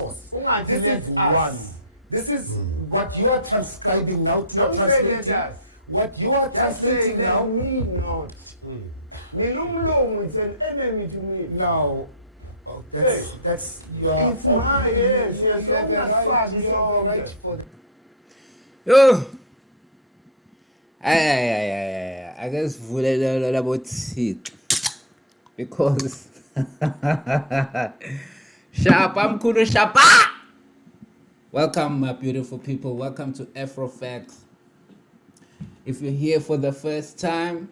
source. This is one. This is what you are transcribing now to your translating. What you are translating now. Me not. Nilumlomo is an enemy to me. Now, that's your. It's my yes. You have the right for. Yo. I guess vulela about it because Shapa Mkhulu Shapa. Welcome, my beautiful people. Welcome to Afrofacts. If you're here for the first time,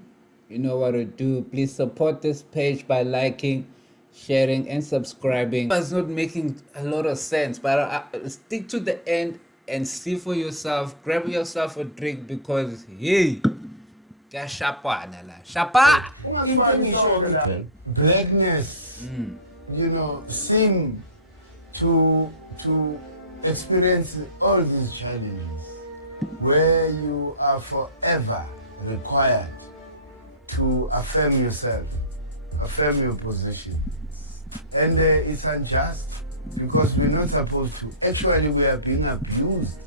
you know what to do. Please support this page by liking, sharing, and subscribing. It's not making a lot of sense, but stick to the end and see for yourself. Grab yourself a drink because, hey, shapa. Blackness, seem to experience all these challenges where you are forever required to affirm yourself, affirm your position. And it's unjust because we're not supposed to. Actually, we are being abused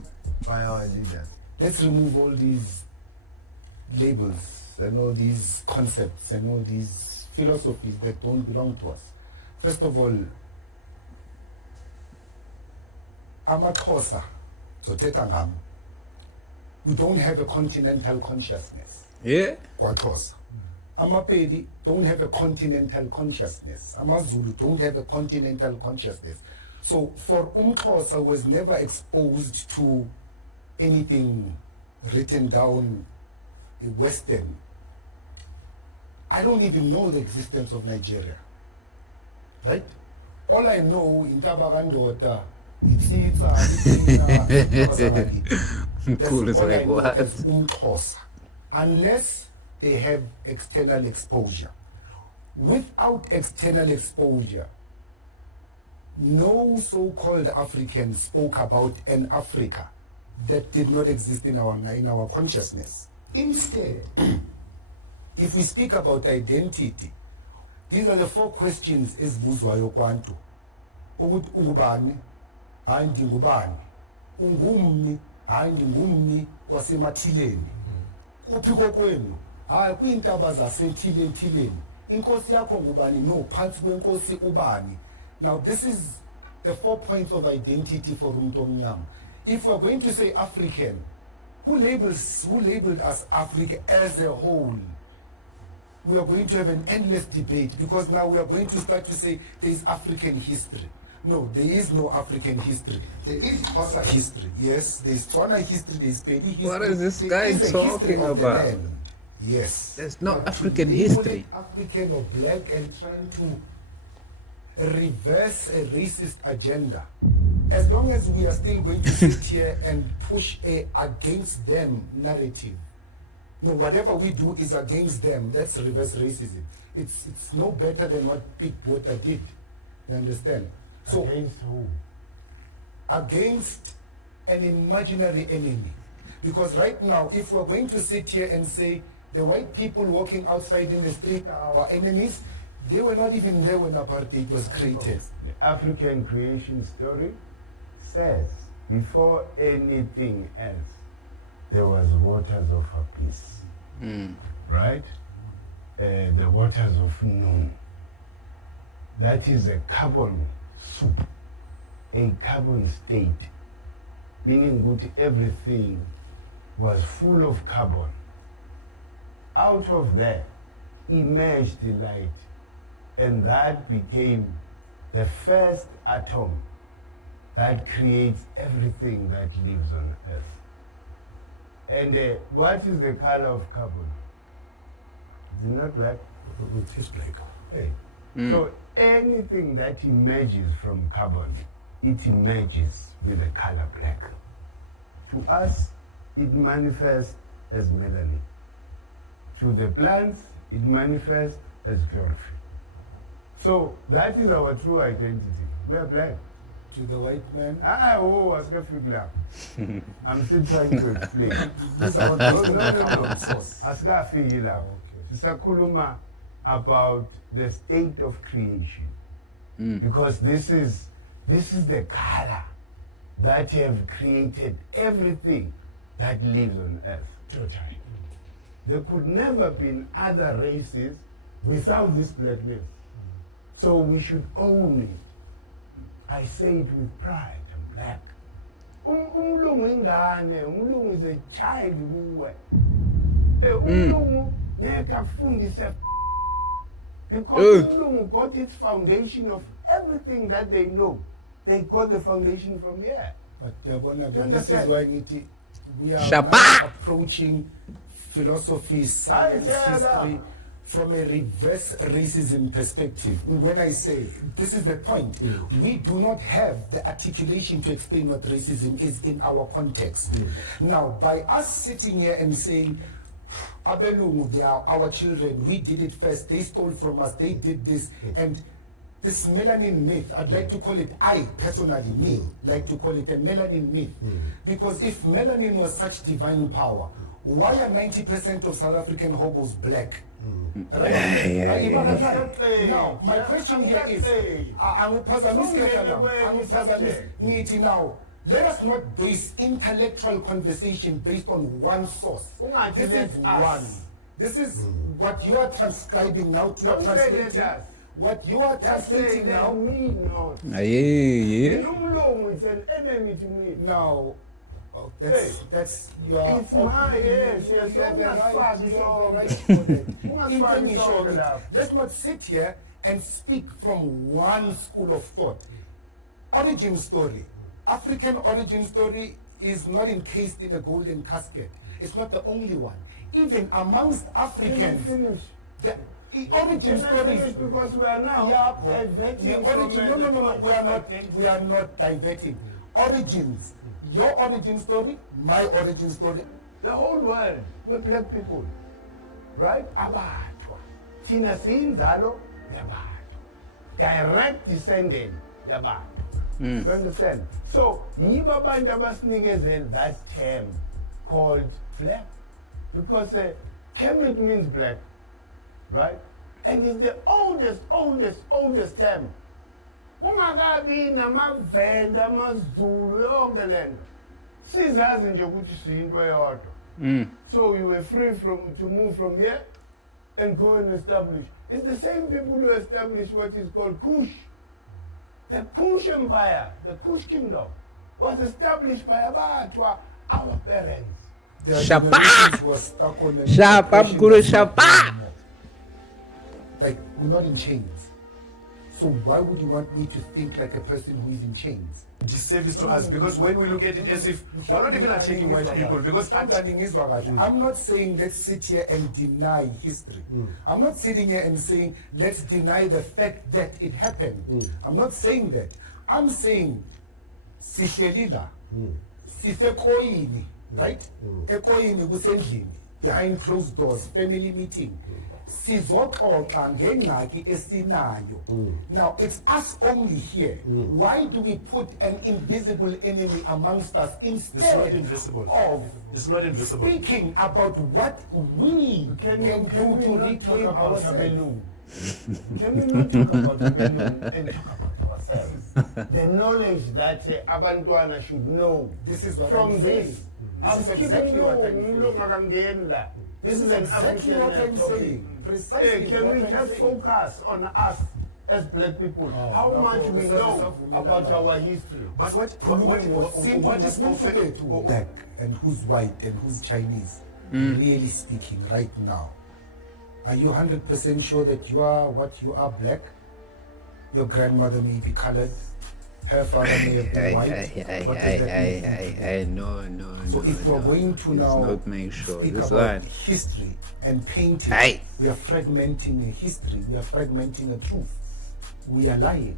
by our leaders. Let's remove all these labels and all these concepts and all these philosophies that don't belong to us. First of all, amaXhosa, we don't have a continental consciousness. Yeah. KwaXhosa. AmaPedi don't have a continental consciousness. AmaZulu don't have a continental consciousness. So for umXhosa was never exposed to anything written down Western. I don't even know the existence of Nigeria. Right? All I know in Tabagandota, that's all I know is umXhosa. Unless they have external exposure. Without external exposure, no so-called African spoke about an Africa that did not exist in our consciousness. Instead, if we speak about identity, these are the 4 questions ezibuzwayo kwantu. Ukuthi ungubani? Hayi ndingubani. Ungumni? Hayi ndingumni wasemathileni. Kuphi kokwenu? Hayi kwiintaba zasethileni. Inkosi yakho ngubani? No, phansi kwenkosi ubani. Now this is the 4 points of identity for Umtomnyam. If we're going to say African, who labeled us Africa as a whole? We are going to have an endless debate because now we are going to start to say there is African history. No, there is no African history. There is Xhosa history. Yes, there is Tswana history, there is Pedi history. What is this guy talking about? Yes. There's no African history. African or black and trying to reverse a racist agenda. As long as we are still going to sit here and push a against them narrative. No, whatever we do is against them. That's reverse racism. It's no better than what Big Water did. You understand? So against who? Against an imaginary enemy. Because right now, if we're going to sit here and say the white people walking outside in the street are our enemies, they were not even there when apartheid was created. The African creation story says before anything else, there was waters of peace, right? The waters of Noon. That is a carbon soup, a carbon state, meaning that everything was full of carbon. Out of there emerged the light, and that became the first atom that creates everything that lives on Earth. And what is the color of carbon? Is it not black? It is black. Hey. So anything that emerges from carbon, it emerges with the color black. To us, it manifests as melanin. To the plants, it manifests as chlorophyll. So that is our true identity. We are black. To the white man? I'm still trying to explain. Sisakhuluma about the state of creation. Because this is this is the color that have created everything that lives on earth. Totally. There could never been other races without this blackness. So we should own it. I say it with pride. I'm black. Umlungu ingane, umlungu is a child kuwe. Umlungu ngeke afundise because umlungu got its foundation of everything that they know. They got the foundation from here. But Yabona, You this is understand? why we are Shabbat! now approaching philosophy, science, Aye, history from a reverse racism perspective. When I say, this is the point, we do not have the articulation to explain what racism is in our context. Now, by us sitting here and saying, Abelungu, they are our children, we did it first, they stole from us, they did this, and this melanin myth, I'd like to call it, I personally, me, like to call it a melanin myth. Because if melanin was such divine power, why are 90% of South African hobos black? Right? Now, my question here is, now, let us not base intellectual conversation based on one source. This is one. This is what you are transcribing now. You are translating. What you are translating now. It's an enemy to me. Now, that's you are. It's my yes. You have the right for that. Let's not sit here and speak from one school of thought. Origin story, African origin story is not encased in a golden casket. It's not the only one. Even amongst Africans, the origin story is because we are now diverting from we are not diverting. Origins, your origin story, my origin story. The whole world, we're black people, right? Abatwa. Tina Sinzalo, yabatwa. Direct descendant, yabatwa. You understand? So, yiba bantu abasinikeze that term called black, because Kemet means black, right? And it's the oldest term. Ungakabi namavenda amazulu yonke lento. Sizazi nje ukuthi siyinto eyodwa. So you were free to move from here and go and establish. It's the same people who established what is called Kush. The Kush Empire, the Kush Kingdom, was established by Abatwa, our parents. Generations were stuck on like, we're not in chains. So why would you want me to think like a person who is in chains? Disservice to us, because when we look at it as if we're not even attacking white people, because I'm not saying let's sit here and deny history. I'm not sitting here and saying let's deny the fact that it happened. I'm not saying that. I'm saying sihlelila sisekoyini, right? Ekoyini kusendlini, behind closed doors, family meeting. Sizoxoxa ngengxaki esinayo. Now it's us only here. Why do we put an invisible enemy amongst us instead It's not invisible. of It's not invisible. speaking about what we can do to reclaim ourselves? Can we not talk about Abelungu and talk about ourselves? The knowledge that Abantwana should know. This is what From I'm this. saying. I'm This is skipping exactly you. what I'm saying. This is an exactly African what I'm topic. saying. Precisely Can what we I'm just saying. focus on us as black people? How much we know about our history? But what is often black and who's white and who's Chinese, really speaking right now? Are you 100% sure that you are what you are, black? Your grandmother may be colored, her father may have been white. What does that mean? No. So if we're going to now not make sure. speak This about one. history and painting, Aye. we are fragmenting a history, we are fragmenting a truth. We are lying.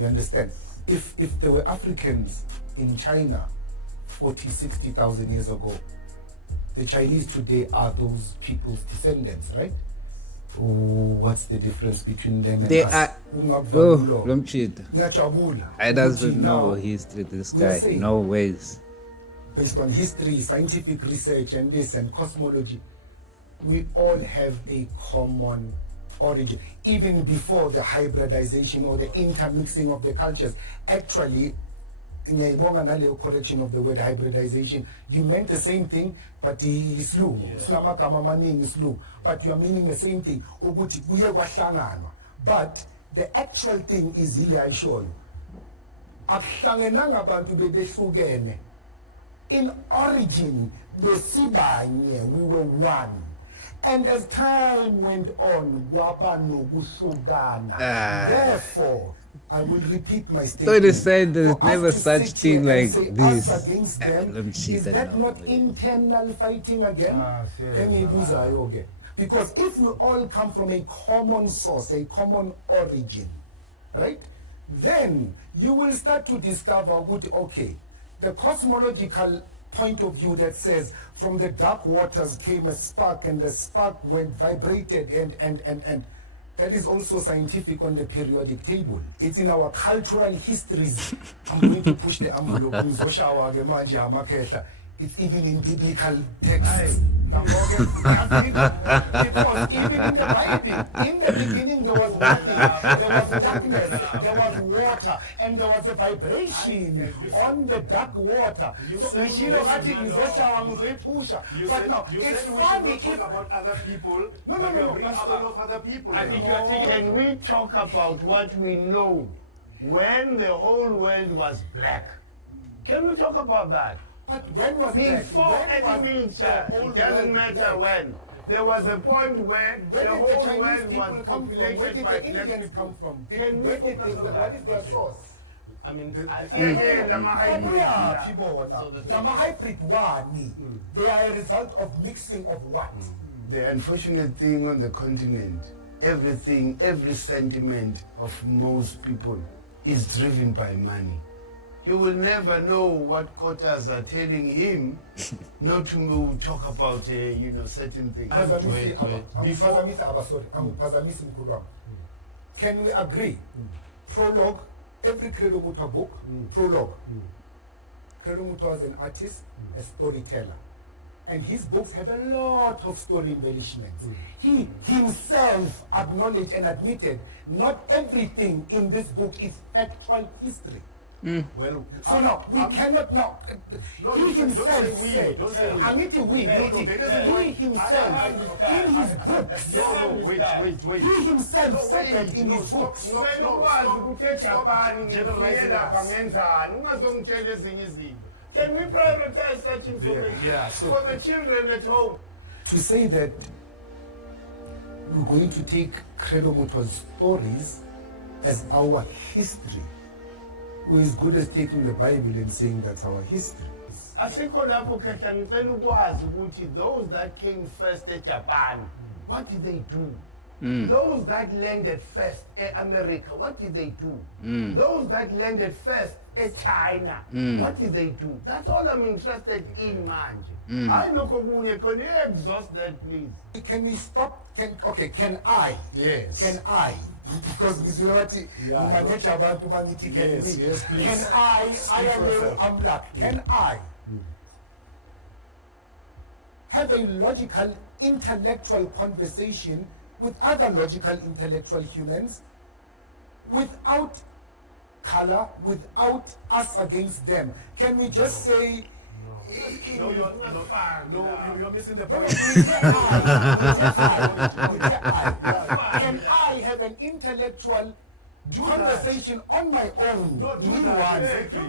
You understand? If there were Africans in China 40, 60,000 years ago, the Chinese today are those people's descendants, right? Oh, what's the difference between them and They us? are. Ungavamlo. Lomchita. Ngiyajabula. I doesn't Ukuthi know now, history, this we are guy. saying- No ways. based on history, scientific research, and this and cosmology, we all have a common origin, even before the hybridization or the intermixing of the cultures. Actually, ngiyayibonga naleyo correction of the word hybridization. You meant the same thing, but isilungu. Sinamagama amaningi isilungu, but you are meaning the same thing. Ukuthi kuye kwahlanganwa. But the actual thing is ile ayishoyo. Akuhlangenanga abantu bebehlukene. In origin, besibanye, we were one. And as time went on, waba nokuhlukana. Therefore, I will repeat my statement. So they said there's For us never to such sit thing here and like say this. us against them, Let me see is that that now. not internal fighting again? Serious. Because if we all come from a common source, a common origin, right? Then you will start to discover, okay, the cosmological point of view that says from the dark waters came a spark and the spark went vibrated and that is also scientific on the periodic table. It's in our cultural histories. I'm going to push the envelope. It's even in biblical texts. Because even in the Bible, in the beginning there was nothing. There was darkness, there was water, and there was a vibration on the dark water. So, but now, it's funny if... about other people, No, bring a story of other people. I think you are taking. Can we talk about what we know when the whole world was black? Can we talk about that? But when was Before that? any mixture, whole it doesn't world matter black? when. There was a point where Where the did whole the Chinese world people was come from? Where populated did by the black Indians people. come from? Can we Where did focus they, on what that? is their source? I mean, They are a result of mixing of what? The unfortunate thing on the continent, everything, every sentiment of most people is driven by money. You will never know what quotas are telling him not to talk about, certain things. Can we agree? Prologue, every Credo Muta book, prologue. Credo Muta was an artist, a storyteller. And his books have a lot of story embellishments. He himself acknowledged and admitted not everything in this book is actual history. Well, So now, we cannot now. He himself said, Angiti we, he himself, in his books, wait. he himself said that in his books. Can we prioritize such information for the children at home? To say that we're going to take Credo Muto's stories as our history, we're as good as taking the Bible and saying that's our history. Asikho lapho khetha ngicela ukwazi ukuthi those that came first Japan, what did they do? Those that landed first America, what did they do? Those that landed first China, what did they do? That's all I'm interested in, manje. I know kokunye, can you exhaust that, please? Can we stop? Can I? Yes. Can I? Because you know what? Manage about to manage. Yes, please. Can I am Amalek. Can I have a logical, intellectual conversation with other logical, intellectual humans without color, without us against them? Can we just say? No, you're missing the No, point. Can I have an intellectual conversation on my own, meanwhile,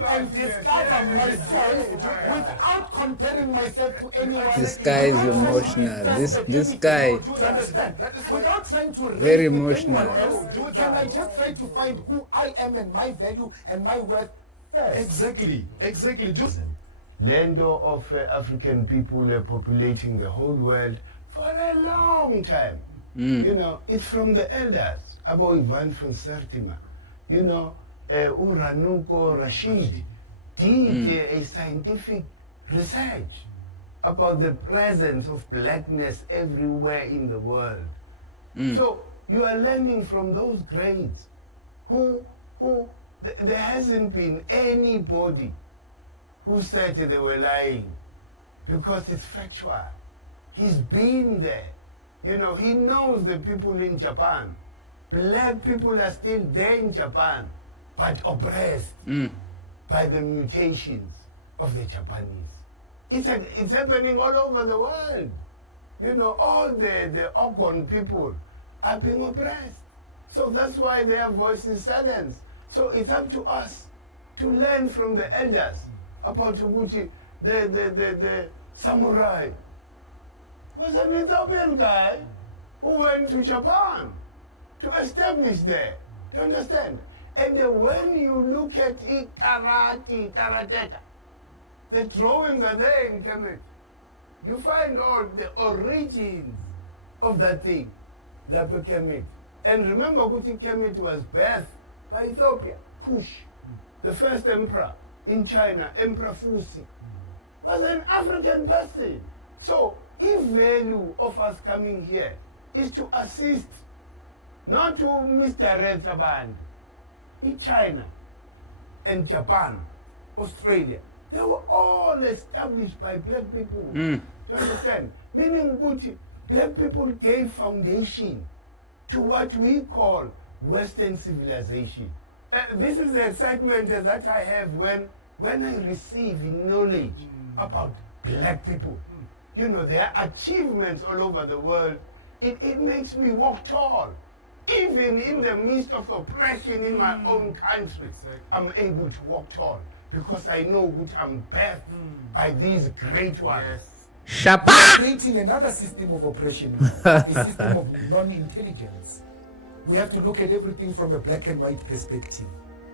and discover myself without comparing myself to anyone? This guy is emotional. This guy, Do you understand? Without trying to very relate with anyone emotional. else, can I just try to find who I am and my value and my worth first? Exactly. Lendo of African people populating the whole world for a long time. You know, it's from the elders. Abba Ivan from Sertima. You know, Uranuko Rashid did a scientific research about the presence of blackness everywhere in the world. So you are learning from those greats who there hasn't been anybody who said they were lying, because it's factual. He's been there. You know, he knows the people in Japan. Black people are still there in Japan, but oppressed by the mutations of the Japanese. It's happening all over the world. You know, all the Okon people are being oppressed. So that's why their voice is silenced. So it's up to us to learn from the elders about Uguchi, the samurai. Was an Ethiopian guy who went to Japan to establish there. Do you understand? And when you look at it, karateka, the drawings are there in Kemet. You find all the origins of that thing, the Kemet. And remember, Kuti Kemet was birthed by Ethiopia, Kush, the first emperor in China, Emperor Fusi, was an African person. So, if value of us coming here is to assist, not to misdirect the band, in China and Japan, Australia, they were all established by black people. Do you understand? Meaning, Gucci, black people gave foundation to what we call Western civilization. This is the excitement that I have when I receive knowledge about black people. You know, their achievements all over the world, it makes me walk tall. Even in the midst of oppression in my own country, I'm able to walk tall because I know what I'm birthed by these great ones. We are creating another system of oppression, a system of non-intelligence. We have to look at everything from a black and white perspective.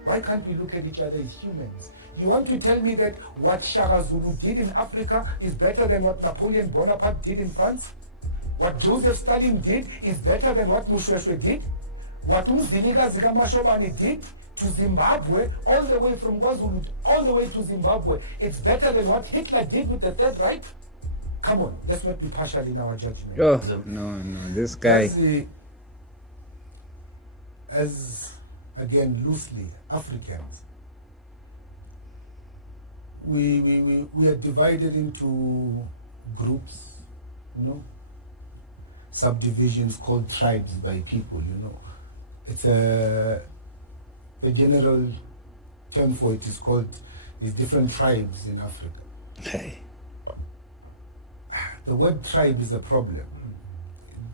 Why can't we look at each other as humans? You want to tell me that what Shaka Zulu did in Africa is better than what Napoleon Bonaparte did in France? What Joseph Stalin did is better than what Mushweshwe did? What Umziliga Zikamashobani did to Zimbabwe, all the way from KwaZulu, all the way to Zimbabwe, it's better than what Hitler did with the Third Reich? Come on, let's not be partial in our judgment. Oh, no, this guy. As again, loosely, Africans, we are divided into groups, you know, subdivisions called tribes by people, you know. It's the general term for it is called, is different tribes in Africa. Hey. The word tribe is a problem.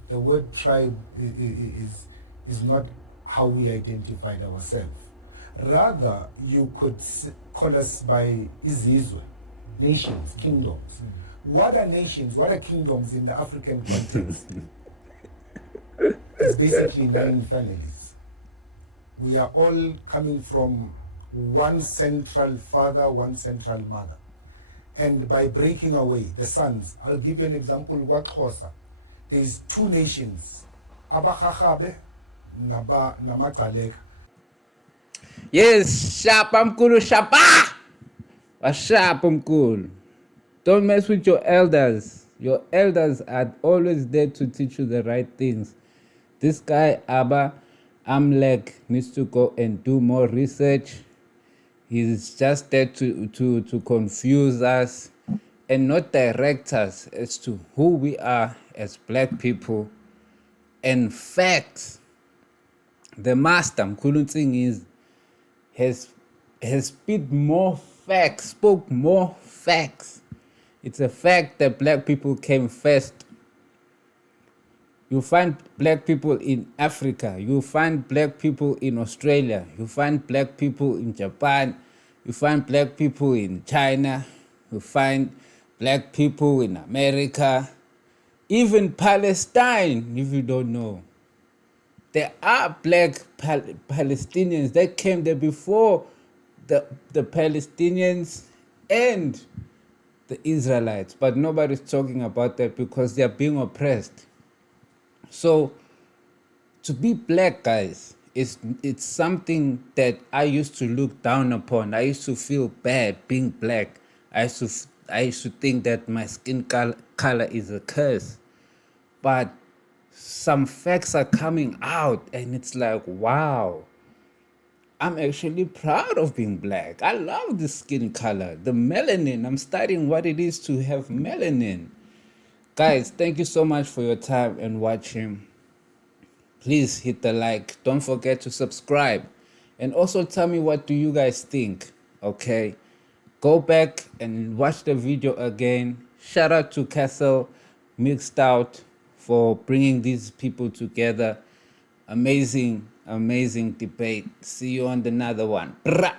The word tribe is not how we identified ourselves. Rather, you could call us by izizwe, nations, kingdoms. What are nations? What are kingdoms in the African context? It's basically 9 families. We are all coming from one central father, one central mother. And by breaking away the sons, I'll give you an example. WaXhosa, there's 2 nations, Abba Amlek. Yes, sharp, Mkhulu, sharpa! Sharp, Mkhulu. Don't mess with your elders. Your elders are always there to teach you the right things. This guy, Abba Amlek, needs to go and do more research. He's just there to confuse us and not direct us as to who we are as black people and facts. The master, Mkhulu Ntsingiza, has spit more facts, spoke more facts. It's a fact that black people came first. You find black people in Africa, you find black people in Australia, you find black people in Japan, you find black people in China, you find black people in America, even Palestine, if you don't know. There are black Palestinians that came there before the Palestinians and the Israelites, but nobody's talking about that because they are being oppressed. So, to be black, guys, it's something that I used to look down upon. I used to feel bad being black. I used to think that my skin color is a curse. But some facts are coming out, and it's like, wow, I'm actually proud of being black. I love the skin color, the melanin. I'm studying what it is to have melanin. Guys, thank you so much for your time and watching. Please hit the like. Don't forget to subscribe. And also tell me, what do you guys think? Okay. Go back and watch the video again. Shout out to Castle Mixed Out for bringing these people together. Amazing, amazing debate. See you on another one. Brah.